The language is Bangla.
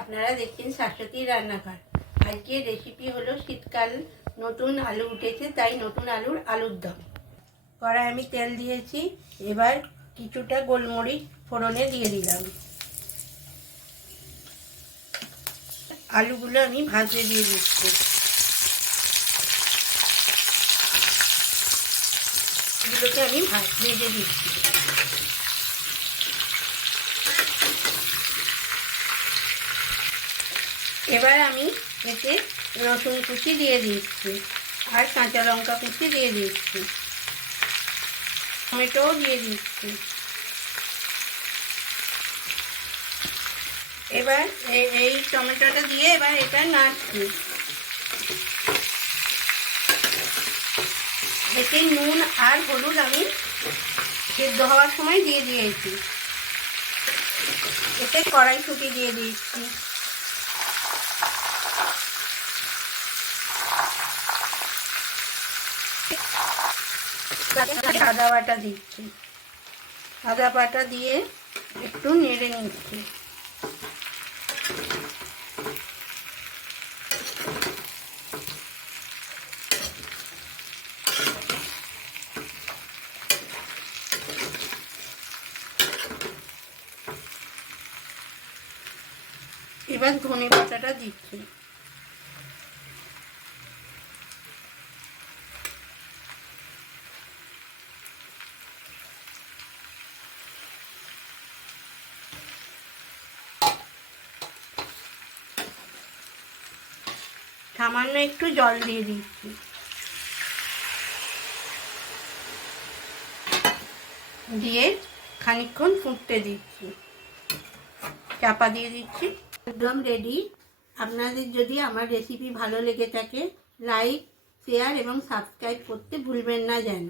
আপনারা দেখছেন শাশ্বতীর রান্নাঘর। আজকের রেসিপি হলো শীতকাল নতুন আলু উঠেছে, তাই নতুন আলুর দম। কড়াই আমি তেল দিয়েছি, এবার কিছুটা গোলমরিচ ফোড়নে দিয়ে দিলাম। আলুগুলো আমি ভাজতে দিয়ে দিচ্ছি। এগুলোকে আমি ভেজে দিচ্ছি। এবার আমি এতে রসুন কুচি দিয়ে দিচ্ছি আর কাঁচা লঙ্কা কুচি দিয়ে দিচ্ছি, টমেটোও দিয়ে দিচ্ছি। এবার এই টমেটোটা দিয়ে এবার এটা নাড়ছি। এতে নুন আর হলুদ আমি সেদ্ধ হওয়ার সময় দিয়ে দিয়েছি। এতে কড়াইশুঁটি দিয়ে দিচ্ছি, আদা বাটা দিচ্ছি। আদা বাটা দিয়ে একটু নেড়ে নিচ্ছি। এবার ধনে পাতাটা দিচ্ছি। সামান্য একটু জল দিয়ে দিচ্ছি। দিয়ে খানিকক্ষণ ফুটতে দিচ্ছি, চাপা দিয়ে দিচ্ছি। একদম রেডি। আপনাদের যদি আমার রেসিপি ভালো লেগে থাকে, লাইক, শেয়ার এবং সাবস্ক্রাইব করতে ভুলবেন না যেন।